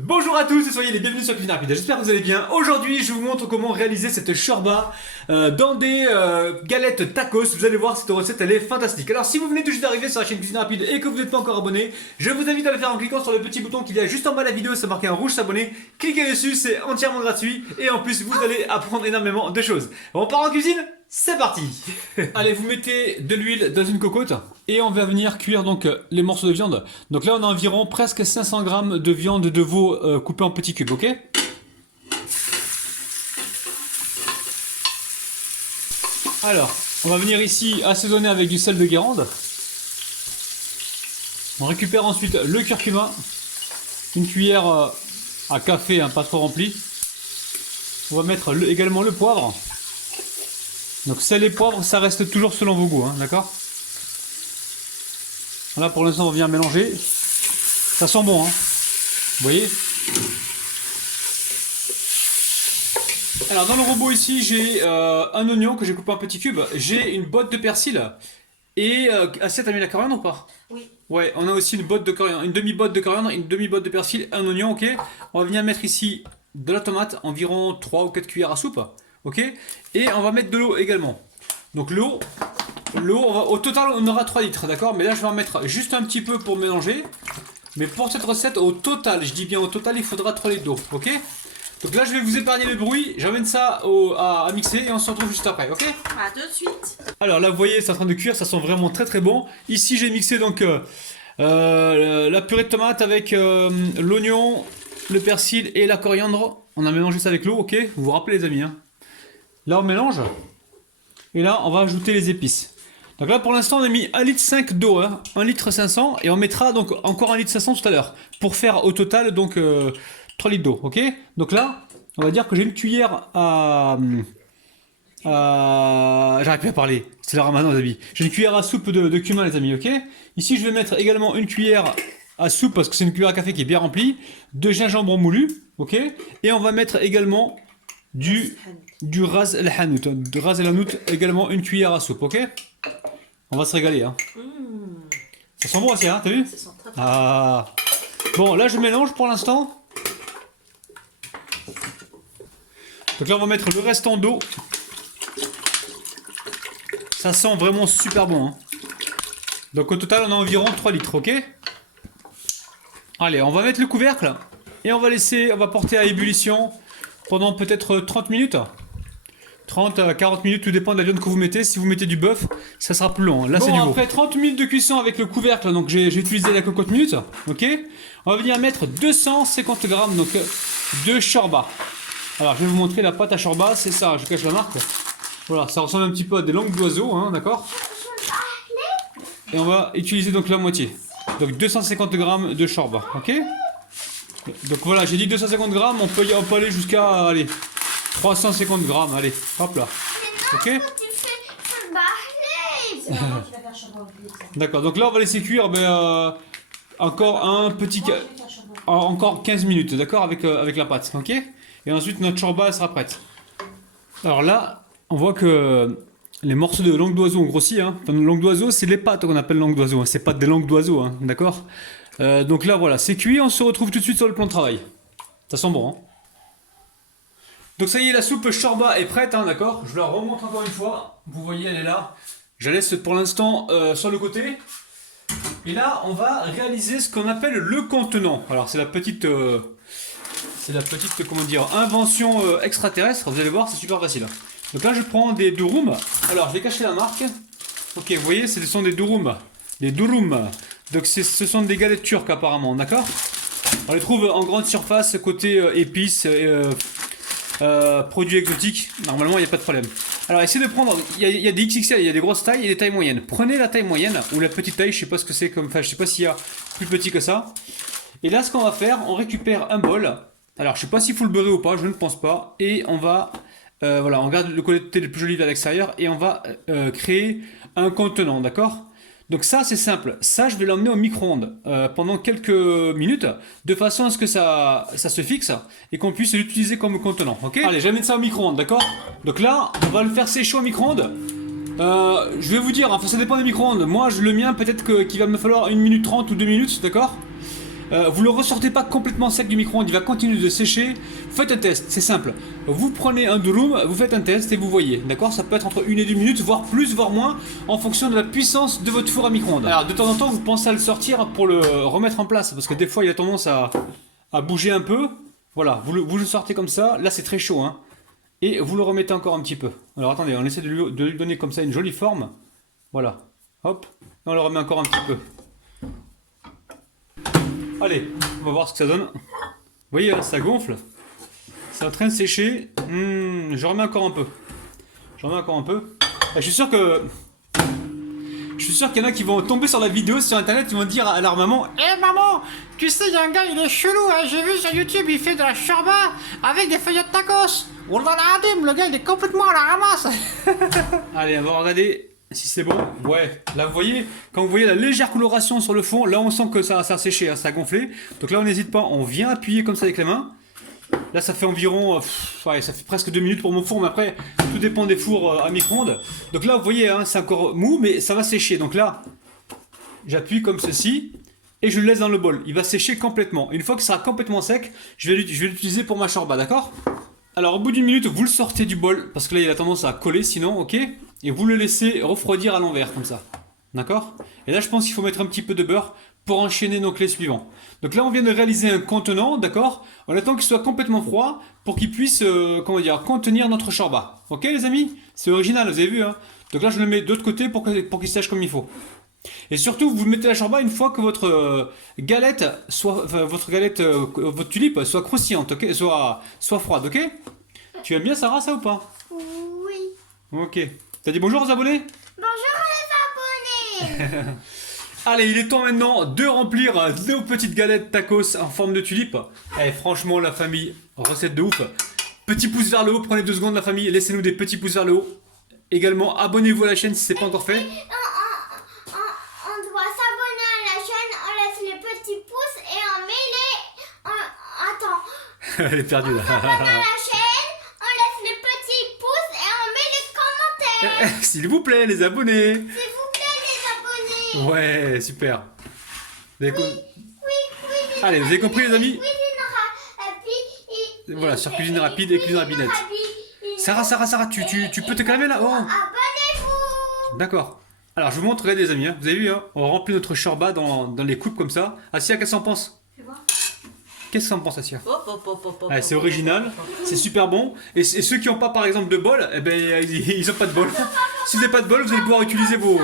Bonjour à tous et soyez les bienvenus sur Cuisine Rapide, j'espère que vous allez bien. Aujourd'hui je vous montre comment réaliser cette shorba dans des galettes tacos. Vous allez voir, cette recette elle est fantastique. Alors si vous venez tout juste d'arriver sur la chaîne Cuisine Rapide et que vous n'êtes pas encore abonné, je vous invite à le faire en cliquant sur le petit bouton qu'il y a juste en bas de la vidéo, c'est marqué en rouge s'abonner. Cliquez dessus, c'est entièrement gratuit et en plus vous allez apprendre énormément de choses. On part en cuisine, c'est parti. Allez, vous mettez de l'huile dans une cocotte et on va venir cuire donc les morceaux de viande. Donc là on a environ presque 500 grammes de viande de veau coupée en petits cubes, ok? Alors, on va venir ici assaisonner avec du sel de Guérande. On récupère ensuite le curcuma, une cuillère à café, hein, pas trop remplie. On va mettre également le poivre. Donc sel et poivre, ça reste toujours selon vos goûts, hein, d'accord? Là pour l'instant on vient mélanger. Ça sent bon, hein? Vous voyez? Alors dans le robot ici j'ai un oignon que j'ai coupé en petits cubes. J'ai une botte de persil. Et assiette, t'as mis la coriandre ou pas? Oui. Ouais, on a aussi une botte de coriandre, une demi-botte de coriandre, une demi-botte de persil, un oignon, ok? On va venir mettre ici de la tomate, environ 3 ou 4 cuillères à soupe, ok? Et on va mettre de l'eau également. Donc l'eau, au total on aura 3 litres, d'accord? Mais là je vais en mettre juste un petit peu pour mélanger. Mais pour cette recette, au total, je dis bien au total, il faudra 3 litres d'eau, ok? Donc là je vais vous épargner le bruit, j'amène ça à mixer et on se retrouve juste après, ok? À tout de suite. Alors là vous voyez, c'est en train de cuire, ça sent vraiment très très bon. Ici j'ai mixé donc la purée de tomate avec l'oignon, le persil et la coriandre. On a mélangé ça avec l'eau, ok? Vous vous rappelez les amis, hein? Là on mélange. Et là on va ajouter les épices. Donc là pour l'instant on a mis 1,5 litre d'eau, hein, 1,5 litre et on mettra donc encore 1,5 litre tout à l'heure. Pour faire au total donc 3 litres d'eau, ok? Donc là on va dire que j'ai une cuillère à... J'arrive plus à parler, c'est le ramadan les amis. J'ai une cuillère à soupe de cumin les amis, ok? Ici je vais mettre également une cuillère à soupe parce que c'est une cuillère à café qui est bien remplie, de gingembre moulu, ok? Et on va mettre également du ras el hanout, de ras el hanout également une cuillère à soupe, ok? On va se régaler, hein. Ça sent bon aussi, hein, t'as vu? Ça sent très très Ah. Bon, là je mélange pour l'instant. Donc là on va mettre le restant d'eau. Ça sent vraiment super bon, hein. Donc au total on a environ 3 litres, ok? Allez, on va mettre le couvercle et on va porter à ébullition pendant peut-être 30 minutes. 30 à 40 minutes, tout dépend de la viande que vous mettez. Si vous mettez du bœuf, ça sera plus long. Là, c'est du veau. Après 30 minutes de cuisson avec le couvercle, donc j'ai utilisé la cocotte minute, ok? On va venir mettre 250 grammes donc, de shorba. Alors, je vais vous montrer la pâte à shorba, c'est ça, je cache la marque. Voilà, ça ressemble un petit peu à des langues d'oiseau, hein, d'accord? Et on va utiliser donc la moitié. Donc 250 grammes de shorba, ok? Donc voilà, j'ai dit 250 grammes, on peut aller jusqu'à, allez, 350 grammes, allez, hop là. Ok? D'accord, donc là on va laisser cuire encore encore 15 minutes, d'accord, avec la pâte, ok? Et ensuite notre shorba elle sera prête. Alors là, on voit que les morceaux de langue d'oiseau ont grossi, hein. Enfin, langue d'oiseau, c'est les pâtes qu'on appelle langue d'oiseau, hein. C'est pas des langues d'oiseau, hein, d'accord? Donc là voilà, c'est cuit, on se retrouve tout de suite sur le plan de travail. Ça sent bon, hein? Donc ça y est, la soupe shorba est prête, hein, d'accord? Je la remonte encore une fois. Vous voyez, elle est là. Je la laisse pour l'instant sur le côté. Et là, on va réaliser ce qu'on appelle le contenant. Alors c'est la petite, comment dire, invention extraterrestre. Vous allez voir, c'est super facile. Donc là, je prends des durum. Alors, je vais cacher la marque. Ok, vous voyez, ce sont des durum. Des durum. Donc ce sont des galettes turques apparemment, d'accord? On les trouve en grande surface côté épices. Produits exotiques, normalement il n'y a pas de problème. Alors essayez de prendre, il y a des XXL, il y a des grosses tailles et des tailles moyennes. Prenez la taille moyenne ou la petite taille, je sais pas ce que c'est comme, enfin je sais pas s'il y a plus petit que ça. Et là ce qu'on va faire, on récupère un bol. Alors je sais pas s'il faut le beurrer ou pas, je ne pense pas. Et on va, voilà, on garde le côté le plus joli à l'extérieur et on va créer un contenant, d'accord? Donc ça c'est simple, ça je vais l'emmener au micro-ondes pendant quelques minutes de façon à ce que ça se fixe et qu'on puisse l'utiliser comme contenant, ok? Allez, j'amène ça au micro-ondes, d'accord? Donc là, on va le faire sécher au micro-ondes. Je vais vous dire, enfin ça dépend des micro-ondes. Moi, le mien peut-être qu'il va me falloir 1 minute 30 ou 2 minutes, d'accord? Vous le ressortez pas complètement sec du micro-ondes, il va continuer de sécher. Faites un test, c'est simple. Vous prenez un durum, vous faites un test et vous voyez, d'accord? Ça peut être entre 1 et 2 minutes, voire plus, voire moins, en fonction de la puissance de votre four à micro-ondes. Alors de temps en temps, vous pensez à le sortir pour le remettre en place, parce que des fois il a tendance à bouger un peu. Voilà, vous le sortez comme ça, là c'est très chaud, hein. Et vous le remettez encore un petit peu. Alors attendez, on essaie de lui donner comme ça une jolie forme. Voilà, hop, et on le remet encore un petit peu. Allez, on va voir ce que ça donne. Vous voyez, hein, ça gonfle. C'est en train de sécher. Je remets encore un peu. Je remets encore un peu. Et je suis sûr qu'il y en a qui vont tomber sur la vidéo sur internet, ils vont dire à leur maman: Eh maman, tu sais, il y a un gars, il est chelou, hein, j'ai vu sur YouTube, il fait de la shorba avec des feuilles de tacos. Oh là là, le gars, il est complètement à la ramasse. Allez, on va regarder si c'est bon. Ouais, là vous voyez, quand vous voyez la légère coloration sur le fond, là on sent que ça a séché, hein, ça a gonflé. Donc là on n'hésite pas, on vient appuyer comme ça avec les mains. Là ça fait environ, ouais, ça fait presque 2 minutes pour mon four, mais après tout dépend des fours à micro-ondes. Donc là vous voyez, hein, c'est encore mou, mais ça va sécher. Donc là, j'appuie comme ceci et je le laisse dans le bol. Il va sécher complètement. Une fois que ça sera complètement sec, je vais l'utiliser pour ma shorba, d'accord? Alors au bout d'une minute, vous le sortez du bol, parce que là il a tendance à coller sinon, ok? Et vous le laissez refroidir à l'envers, comme ça. D'accord? Et là je pense qu'il faut mettre un petit peu de beurre pour enchaîner nos clés suivantes. Donc là on vient de réaliser un contenant, d'accord? On attend qu'il soit complètement froid pour qu'il puisse, comment dire, contenir notre shorba. Ok les amis? C'est original, vous avez vu, hein? Donc là je le mets de l'autre côté pour qu'il sèche comme il faut. Et surtout, vous mettez la shorba une fois que votre galette soit, enfin, votre tulipe soit croustillante, ok, soit froide, ok? Tu aimes bien Sarah ça ou pas? Oui. Ok. T'as dit bonjour aux abonnés? Bonjour les abonnés. Allez, il est temps maintenant de remplir nos petites galettes tacos en forme de tulipe. Eh, franchement, la famille, recette de ouf. Petit pouce vers le haut, prenez 2 secondes la famille, laissez-nous des petits pouces vers le haut. Également, abonnez-vous à la chaîne si c'est pas encore fait. On doit s'abonner à la chaîne, on laisse les petits pouces et on met Attends. Elle est perdue là. On s'abonne à la chaîne, on laisse les petits pouces et on met les commentaires. S'il vous plaît, les abonnés. S'il vous plaît les abonnés. Ouais, super. Vous avez Oui. Allez, vous avez compris les amis? Cuisine rapide. Voilà, sur cuisine rapide et cuisine rapidette. Sarah, tu peux te calmer là? Oh. Abonnez-vous. D'accord. Alors je vous montre, regardez les amis, hein. Vous avez vu, hein, on remplit notre shorba dans les coupes comme ça. Asia, qu'est-ce que t'en penses? Qu'est-ce que t'en penses, Asia? Ah, c'est original, c'est super bon. Et ceux qui n'ont pas par exemple de bol, eh ben, ils n'ont pas de bol. Si vous n'avez pas de bol, vous allez pouvoir utiliser vos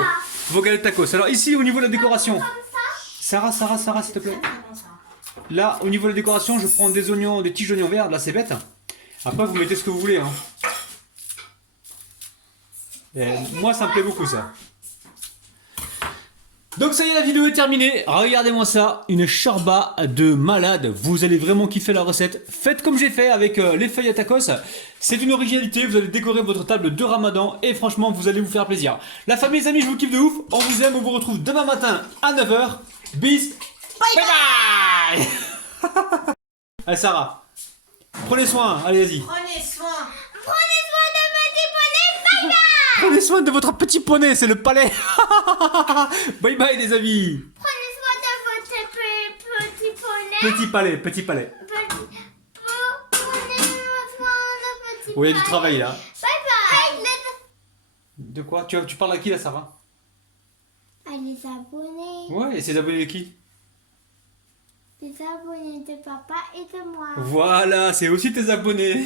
galettes tacos. Alors ici, au niveau de la décoration, Sarah, s'il te plaît. Là, au niveau de la décoration, je prends des oignons, des tiges d'oignons verts. Là, c'est bête. Après, vous mettez ce que vous voulez. Hein. Et moi, ça me plaît beaucoup, ça. Donc ça y est, la vidéo est terminée. Regardez-moi ça, une shorba de malade. Vous allez vraiment kiffer la recette. Faites comme j'ai fait avec les feuilles à tacos. C'est une originalité, vous allez décorer votre table de Ramadan et franchement, vous allez vous faire plaisir. La famille, les amis, je vous kiffe de ouf. On vous aime, on vous retrouve demain matin à 9 h. Bis. Bye bye. Allez Sarah, prenez soin, allez vas-y. Prenez soin de petit poney. Bye bye. Prenez soin de votre petit poney, c'est le palais. Bye bye les amis. Prenez soin de votre petit poney. Petit palais, petit palais. Prenez soin de petit Oui, il y a du travail là. Bye bye. De quoi tu parles à qui là, Sarah? À les abonnés. Ouais, et c'est abonnés de qui? Les abonnés de papa et de moi. Voilà, c'est aussi tes abonnés.